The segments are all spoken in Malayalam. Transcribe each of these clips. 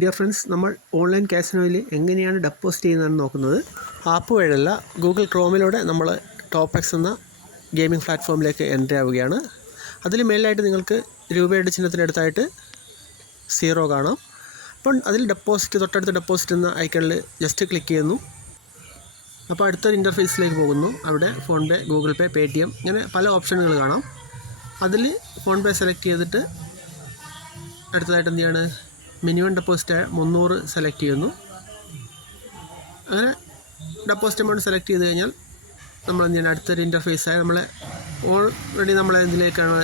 ഡിയർ ഫ്രണ്ട്സ്, നമ്മൾ ഓൺലൈൻ കാസിനോയിൽ എങ്ങനെയാണ് ഡെപ്പോസിറ്റ് ചെയ്യുന്നതെന്ന് നോക്കുന്നത്. ആപ്പ് വഴിയല്ല, ഗൂഗിൾ ക്രോമിലൂടെ നമ്മൾ ടോപ്പെക്സ് എന്ന ഗെയിമിംഗ് പ്ലാറ്റ്ഫോമിലേക്ക് എൻ്റർ ആവുകയാണ്. അതിൽ മേലായിട്ട് നിങ്ങൾക്ക് രൂപയുടെ ചിഹ്നത്തിനടുത്തായിട്ട് 0 കാണാം. അപ്പോൾ അതിൽ തൊട്ടടുത്ത് ഡെപ്പോസിറ്റ് എന്ന ഐക്കണിൽ ജസ്റ്റ് ക്ലിക്ക് ചെയ്യുന്നു. അപ്പോൾ അടുത്തൊരു ഇൻ്റർഫേസിലേക്ക് പോകുന്നു. അവിടെ ഫോൺ പേ, ഗൂഗിൾ പേ, പേടിഎം ഇങ്ങനെ പല ഓപ്ഷനുകൾ കാണാം. അതിൽ ഫോൺ പേ സെലക്ട് ചെയ്തിട്ട് അടുത്തതായിട്ട് എന്ത് ചെയ്യാണ്, മിനിമം ഡെപ്പോസിറ്റ് 300 സെലക്ട് ചെയ്യുന്നു. അങ്ങനെ ഡെപ്പോസിറ്റ് എമൗണ്ട് സെലക്ട് ചെയ്ത് കഴിഞ്ഞാൽ നമ്മൾ എന്ത് ചെയ്യണം, അടുത്തൊരു ഇൻ്റർഫേസായ നമ്മളെ ഓൾറെഡി നമ്മളെ ഇതിലേക്കാണ്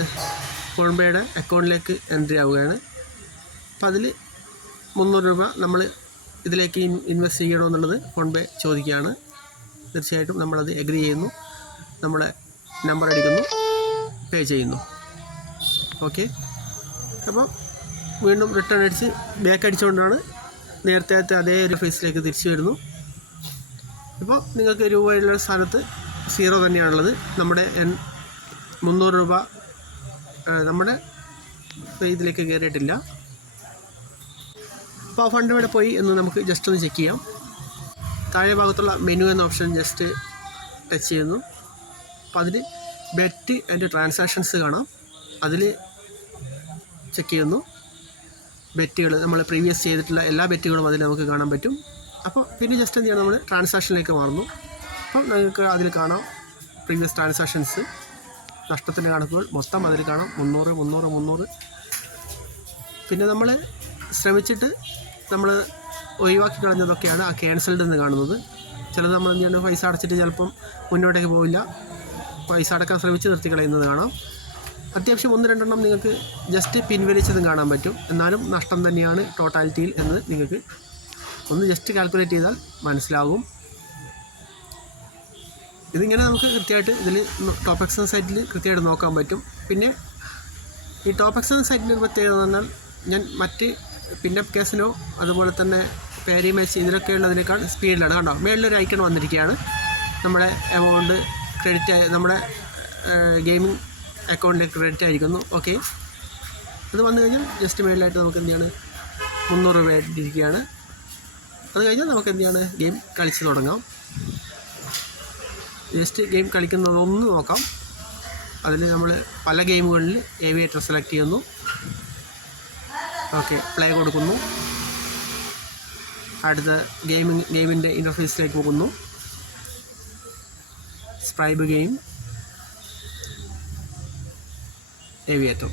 ഫോൺ പേയുടെ അക്കൗണ്ടിലേക്ക് എൻട്രി ആവുകയാണ്. അപ്പോൾ അതിൽ 300 രൂപ നമ്മൾ ഇതിലേക്ക് ഇൻവെസ്റ്റ് ചെയ്യണമെന്നുള്ളത് ഫോൺ പേ ചോദിക്കുകയാണ്. തീർച്ചയായിട്ടും നമ്മളത് എഗ്രി ചെയ്യുന്നു. നമ്മളെ നമ്പർ അടിക്കുന്നു, പേ ചെയ്യുന്നു. ഓക്കെ, അപ്പോൾ വീണ്ടും റിട്ടേൺ അടിച്ച് ബാക്ക് അടിച്ചുകൊണ്ടാണ് നേരത്തെ അതേ ഒരു ഫേസിലേക്ക് തിരിച്ചു വരുന്നു. ഇപ്പോൾ നിങ്ങൾക്ക് രൂപയുള്ള സ്ഥാനത്ത് 0 തന്നെയാണുള്ളത്. നമ്മുടെ 300 രൂപ നമ്മുടെ ഇതിലേക്ക് കയറിയിട്ടില്ല. അപ്പോൾ ആ ഫണ്ട് ഇവിടെ പോയി എന്ന് നമുക്ക് ജസ്റ്റ് ഒന്ന് ചെക്ക് ചെയ്യാം. താഴെ ഭാഗത്തുള്ള മെനു എന്ന ഓപ്ഷൻ ജസ്റ്റ് ടച്ച് ചെയ്യുന്നു. അപ്പോൾ അതിൽ ബെറ്റ് ആൻഡ് ട്രാൻസാക്ഷൻസ് കാണാം. അതിൽ ചെക്ക് ചെയ്യുന്നു. ബെറ്റുകൾ നമ്മൾ പ്രീവിയസ് ചെയ്തിട്ടുള്ള എല്ലാ ബെറ്റുകളും അതിൽ നമുക്ക് കാണാൻ പറ്റും. അപ്പോൾ പിന്നെ ജസ്റ്റ് എന്ത് ചെയ്യണം, നമ്മൾ ട്രാൻസാക്ഷനിലേക്ക് മാറുന്നു. അപ്പം നിങ്ങൾക്ക് അതിൽ കാണാം പ്രീവിയസ് ട്രാൻസാക്ഷൻസ്, നഷ്ടത്തിൻ്റെ കണക്കുകൾ മൊത്തം അതിൽ കാണാം. 300. പിന്നെ നമ്മൾ ശ്രമിച്ചിട്ട് നമ്മൾ ഒഴിവാക്കി കളഞ്ഞതൊക്കെയാണ് ആ ക്യാൻസൽഡ് എന്ന് കാണുന്നത്. ചിലത് നമ്മൾ എന്ത് ചെയ്യണം, പൈസ അടച്ചിട്ട് ചിലപ്പം മുന്നോട്ടേക്ക് പോവില്ല, പൈസ അടക്കാൻ ശ്രമിച്ച് നിർത്തി കളയുന്നത് കാണാം. അത്യാവശ്യം 1-2 നിങ്ങൾക്ക് ജസ്റ്റ് പിൻവലിച്ചതും കാണാൻ പറ്റും. എന്നാലും നഷ്ടം തന്നെയാണ് ടോട്ടാലിറ്റിയിൽ എന്ന് നിങ്ങൾക്ക് ഒന്ന് ജസ്റ്റ് കാൽക്കുലേറ്റ് ചെയ്താൽ മനസ്സിലാകും. ഇതിങ്ങനെ നമുക്ക് കൃത്യമായിട്ട് ഇതിൽ ടോപ്പെക്സ് എന്ന സൈറ്റിൽ കൃത്യമായിട്ട് നോക്കാൻ പറ്റും. പിന്നെ ഈ ടോപ്പെക്സ് എന്ന സൈറ്റിൻ്റെ പ്രത്യേകത എന്ന് പറഞ്ഞാൽ, ഞാൻ മറ്റ് പിന്നപ്പ് കേസിനോ അതുപോലെ തന്നെ പേരി മാച്ച് ഇതിലൊക്കെ ഉള്ളതിനേക്കാൾ സ്പീഡിലാണ്. കണ്ടോ, മേളിലൊരു ഐക്കൺ വന്നിരിക്കുകയാണ്. നമ്മുടെ എമൗണ്ട് ക്രെഡിറ്റ്, നമ്മുടെ ഗെയിമിംഗ് അക്കൗണ്ടിലേക്ക് ക്രെഡിറ്റ് ആയിരിക്കുന്നു. ഓക്കെ, അത് വന്നു കഴിഞ്ഞാൽ ജസ്റ്റ് മേളിലായിട്ട് നമുക്ക് എന്ത് ചെയ്യാണ്, 300 രൂപ ആയിട്ടിരിക്കുകയാണ്. അത് കഴിഞ്ഞാൽ നമുക്ക് എന്ത് ചെയ്യാണ്, ഗെയിം കളിച്ച് തുടങ്ങാം. ജസ്റ്റ് ഗെയിം കളിക്കുന്നതൊന്ന് നോക്കാം. അതിൽ നമ്മൾ പല ഗെയിമുകളിൽ ഏവിയേറ്റർ സെലക്ട് ചെയ്യുന്നു. ഓക്കെ, പ്ലേ കൊടുക്കുന്നു. അടുത്ത ഗെയിമിൻ്റെ ഇൻ്റർഫേസിലേക്ക് പോകുന്നു. Scribe game, aviator.